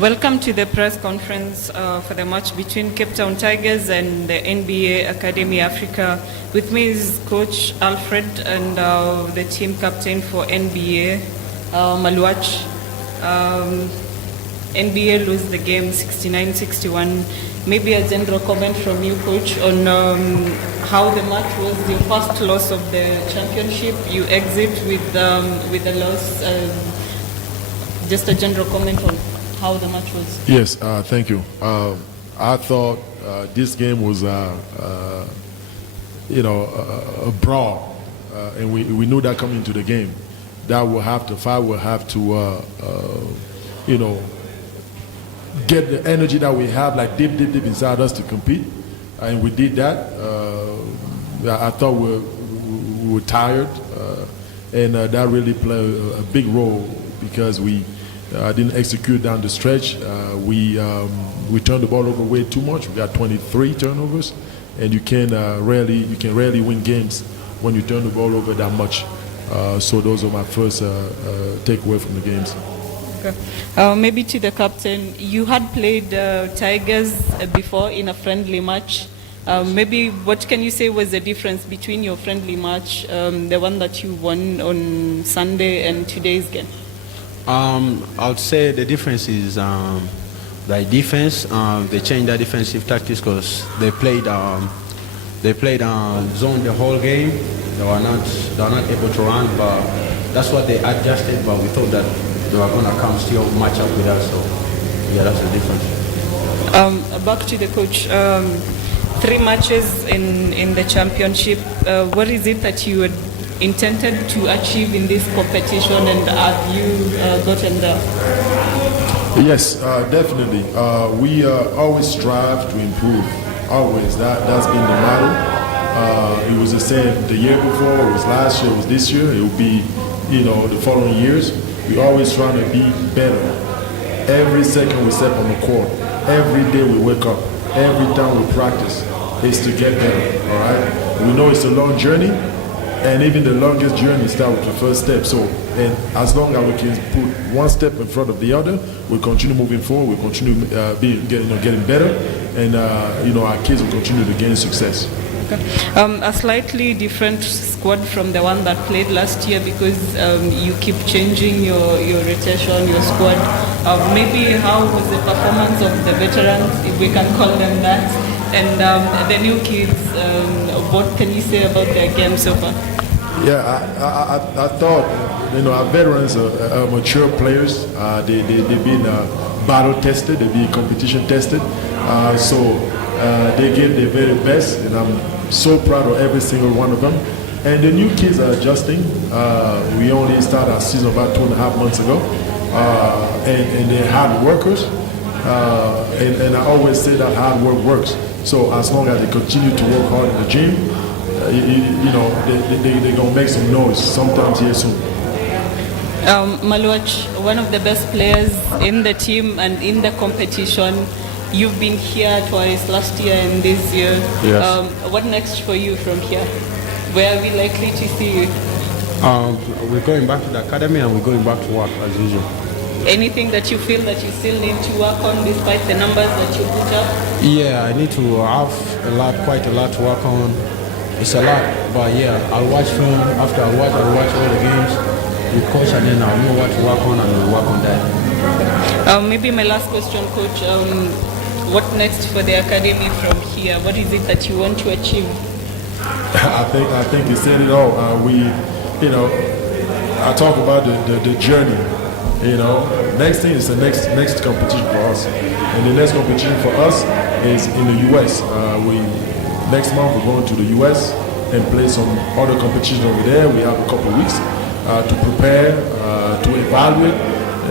Welcome to the press conference for the match between Cape Town Tigers and the NBA Academy Africa. With me is Coach Alfred and the team captain for NBA, Maluach. NBA lose the game 69-61. Maybe a general comment from you, Coach, on how the match was, your first loss of the championship. You exit with a loss. Just a general comment on how the match was. Yes, thank you. I thought this game was, a brawl, and we knew that coming into the game. That FIBA will have to, get the energy that we have, like deep inside us to compete, and we did that. I thought we were tired, and that really played a big role because we didn't execute down the stretch. We turned the ball over way too much. We got 23 turnovers, and you can rarely win games when you turn the ball over that much. So those are my first takeaway from the games. Okay. Maybe to the captain, you had played Tigers before in a friendly match. Maybe what can you say was the difference between your friendly match, the one that you won on Sunday, and today's game? I would say the difference is the defense. They changed their defensive tactics because they played zone the whole game. They were not able to run, but that's what they adjusted. But we thought that they were going to come still match up with us. So yeah, that's the difference. Back to the coach. 3 matches in the championship. What is it that you had intended to achieve in this competition, and have you gotten there? Yes, definitely. We always strive to improve. Always. That's been the motto. It was the same the year before. It was last year. It was this year. It will be, the following years. We always trying to be better. Every second we step on the court. Every day we wake up. Every time we practice is to get better. All right. We know it's a long journey. And even the longest journey starts with the first step. So, and as long as we can put one step in front of the other, we continue moving forward. We continue getting better, and our kids will continue to gain success. Okay. A slightly different squad from the one that played last year because you keep changing your rotation, your squad. Maybe how was the performance of the veterans, if we can call them that, and the new kids? What can you say about their game so far? Yeah, I thought, our veterans are mature players. They've been battle tested, they've been competition tested. So they gave their very best, and I'm so proud of every single one of them. And the new kids are adjusting. We only started our season about 2.5 months ago. And they're hard workers. And I always say that hard work works. So as long as they continue to work hard in the gym, they're going to make some noise sometimes here soon. Maluach, one of the best players in the team and in the competition. You've been here twice, last year and this year. Yes. What next for you from here? Where are we likely to see you? We're going back to the academy and we're going back to work as usual. Anything that you feel that you still need to work on despite the numbers that you put up? Yeah, I need to have quite a lot to work on. It's a lot, but yeah, I'll watch film. After I'll watch all the games with coach, and then I'll know what to work on and we'll work on that. Maybe my last question, coach. What next for the academy from here? What is it that you want to achieve? I think you said it all. I talk about the journey. Next thing is the next competition for us, and the next competition for us is in the U.S. Next month we're going to the U.S. and play some other competitions over there. We have a couple of weeks to prepare, to evaluate.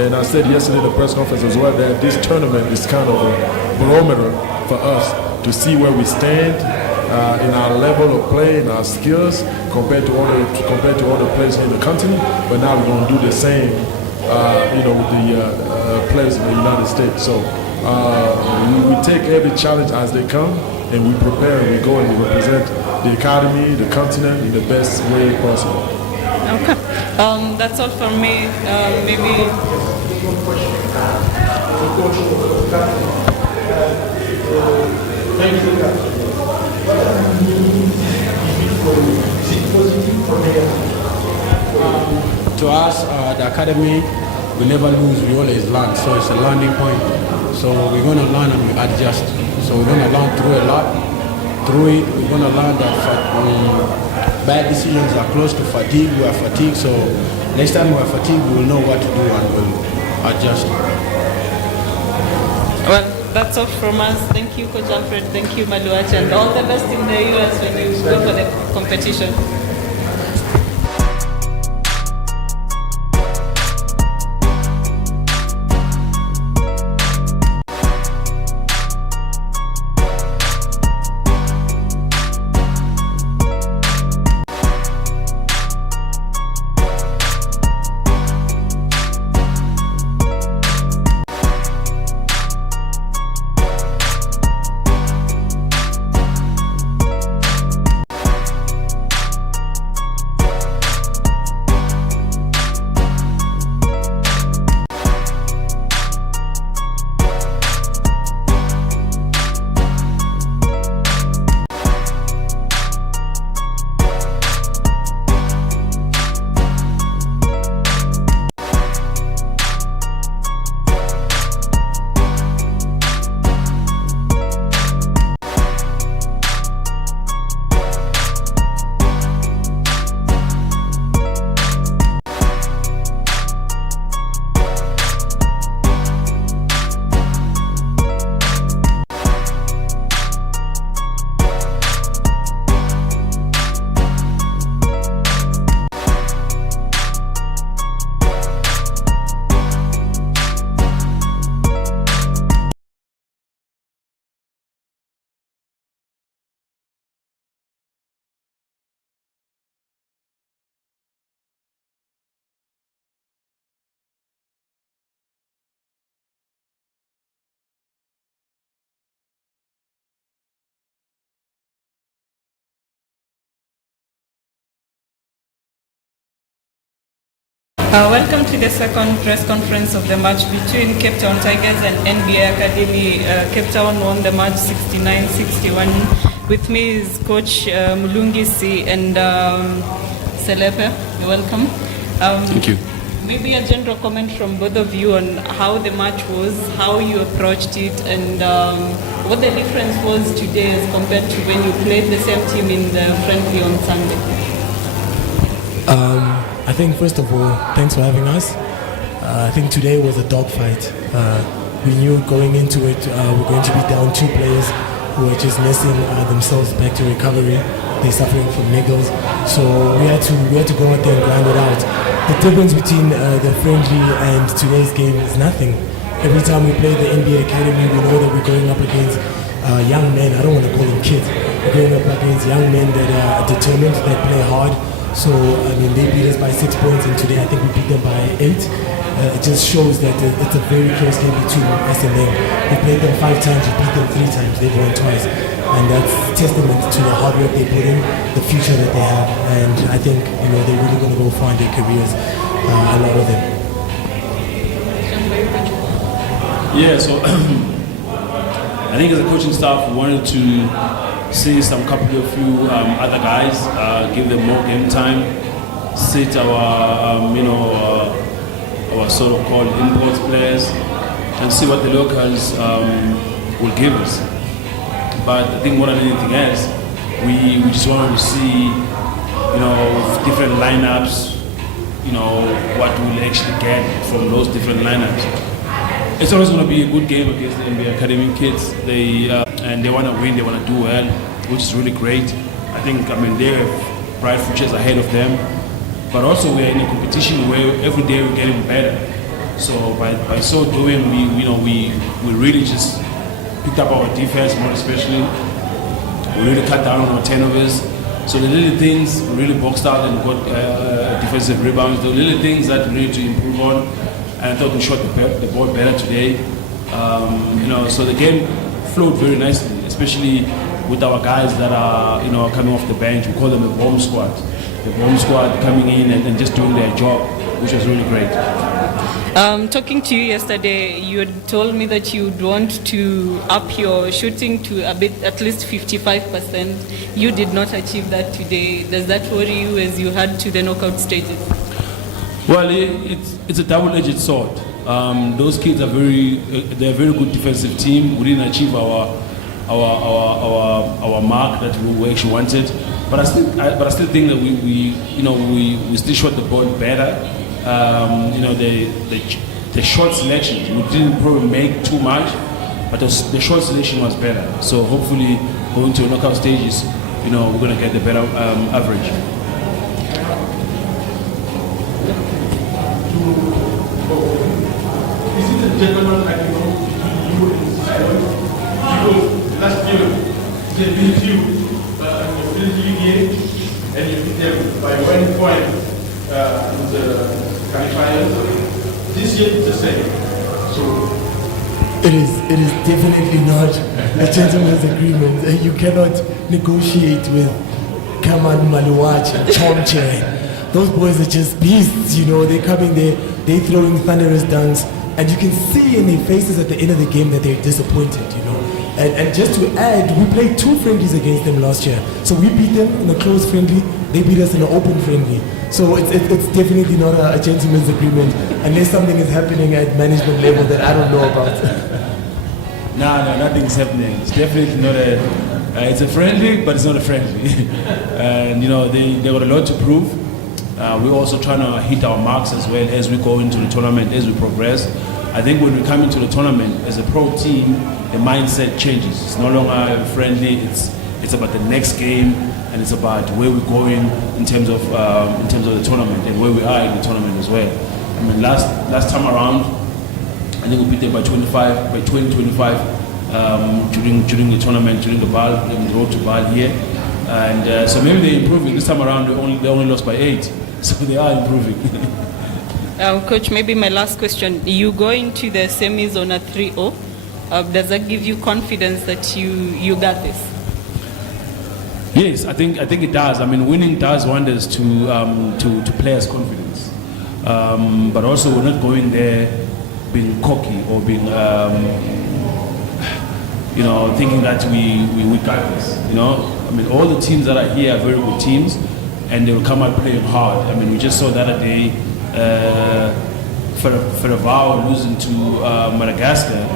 And I said yesterday at the press conference as well that this tournament is kind of a barometer for us to see where we stand in our level of play and our skills compared to other players in the continent. But now we're going to do the same, with the players in the United States. So we take every challenge as they come, and we prepare and we go and we represent the academy, the continent in the best way possible. Okay. That's all from me. Maybe. To us, the academy, we never lose, we always learn. So it's a learning point. So we're going to learn and we adjust. So we're going to learn through a lot. Through it, we're going to learn that bad decisions are close to fatigue. We are fatigued. So next time we are fatigued, we will know what to do and we'll adjust. Well, that's all from us. Thank you, Coach Alfred. Thank you, Maluach, and all the best in the US when you go for the competition. Welcome to the second press conference of the match between Cape Town Tigers and NBA Academy. Cape Town won the match 69-61. With me is Coach Mulungisi and Selepe. Welcome. Thank you. Maybe a general comment from both of you on how the match was, how you approached it, and what the difference was today as compared to when you played the same team in the friendly on Sunday. I think first of all, thanks for having us. I think today was a dogfight. We knew going into it we're going to be down 2 players who are just nursing themselves back to recovery. They're suffering from niggles, so we had to go out there and grind it out. The difference between the friendly and today's game is nothing. Every time we play the NBA Academy, we know that we're going up against young men. I don't want to call them kids. We're going up against young men that are determined, that play hard. So, I mean, they beat us by 6 points, and today I think we beat them by 8. It just shows that it's a very close game between us and them. We played them 5 times, we beat them 3 times, they've won twice. And that's testament to the hard work they put in, the future that they have. And I think, you know, they're really going to go far in their careers, a lot of them. Yeah, so I think as a coaching staff, we wanted to see couple of few other guys, give them more game time, sit our our sort of called import players, and see what the locals will give us. But I think more than anything else, we just wanted to see, you know, different lineups, you know, what we'll actually get from those different lineups. It's always going to be a good game against the NBA Academy kids. And they want to win, they want to do well, which is really great. I think, I mean, they have bright futures ahead of them. But also we're in a competition where every day we're getting better. So by so doing, we really just picked up our defense more especially. We really cut down on our turnovers. So the little things really boxed out and got defensive rebounds. The little things that we need to improve on. And I thought we shot the ball better today. So the game flowed very nicely, especially with our guys that are, coming off the bench. We call them the bomb squad. The bomb squad coming in and just doing their job, which was really great. Talking to you yesterday, you had told me that you'd want to up your shooting to a bit, at least 55%. You did not achieve that today. Does that worry you as you head to the knockout stages? Well, it's a double-edged sword. Those kids are they're a very good defensive team. We didn't achieve our mark that we actually wanted, but I still think that we still shot the ball better. The short selection, we didn't probably make too much, but the short selection was better. So hopefully going to knockout stages, we're going to get the better average. Is it a gentleman agreement between you and Simon? Because last year they beat you in the Philippine game and you beat them by 1 point in the qualifiers. This year it's the same. So it is definitely not a gentleman's agreement. You cannot negotiate with Kaman Maluach and Chomche. Those boys are just beasts, they're coming there, they're throwing thunderous dunks, and you can see in their faces at the end of the game that they're disappointed, And just to add, we played 2 friendlies against them last year. So we beat them in a close friendly, they beat us in an open friendly. So it's definitely not a gentleman's agreement, unless something is happening at management level that I don't know about. No, nothing's happening. It's definitely not it's a friendly, but it's not a friendly. And they got a lot to prove. We're also trying to hit our marks as well as we go into the tournament, as we progress. I think when we come into the tournament as a pro team, the mindset changes. It's no longer friendly. It's about the next game, and it's about where we're going in terms of the tournament and where we are in the tournament as well. I mean, last time around, I think we beat them by 25 during the tournament, during the B.A.L, the road to B.A.L here, and so maybe they're improving. This time around, they only lost by 8, so they are improving. Coach, maybe my last question. You go into the semis on a 3-0. Does that give you confidence that you got this? Yes, I think it does. I mean, winning does wonders to players' confidence. But also, we're not going there being cocky or being, thinking that we got this. I mean, all the teams that are here are very good teams, and they will come out playing hard. I mean, we just saw the other day FIBA losing to Madagascar,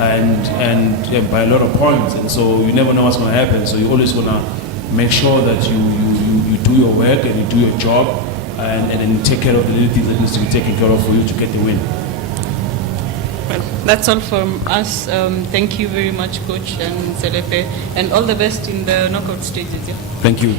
and by a lot of points. And so you never know what's going to happen. So you always want to make sure that you do your work and you do your job, and then you take care of the little things that needs to be taken care of for you to get the win. Well, that's all from us. Thank you very much, Coach and Selepe, and all the best in the knockout stages. Yeah? Thank you.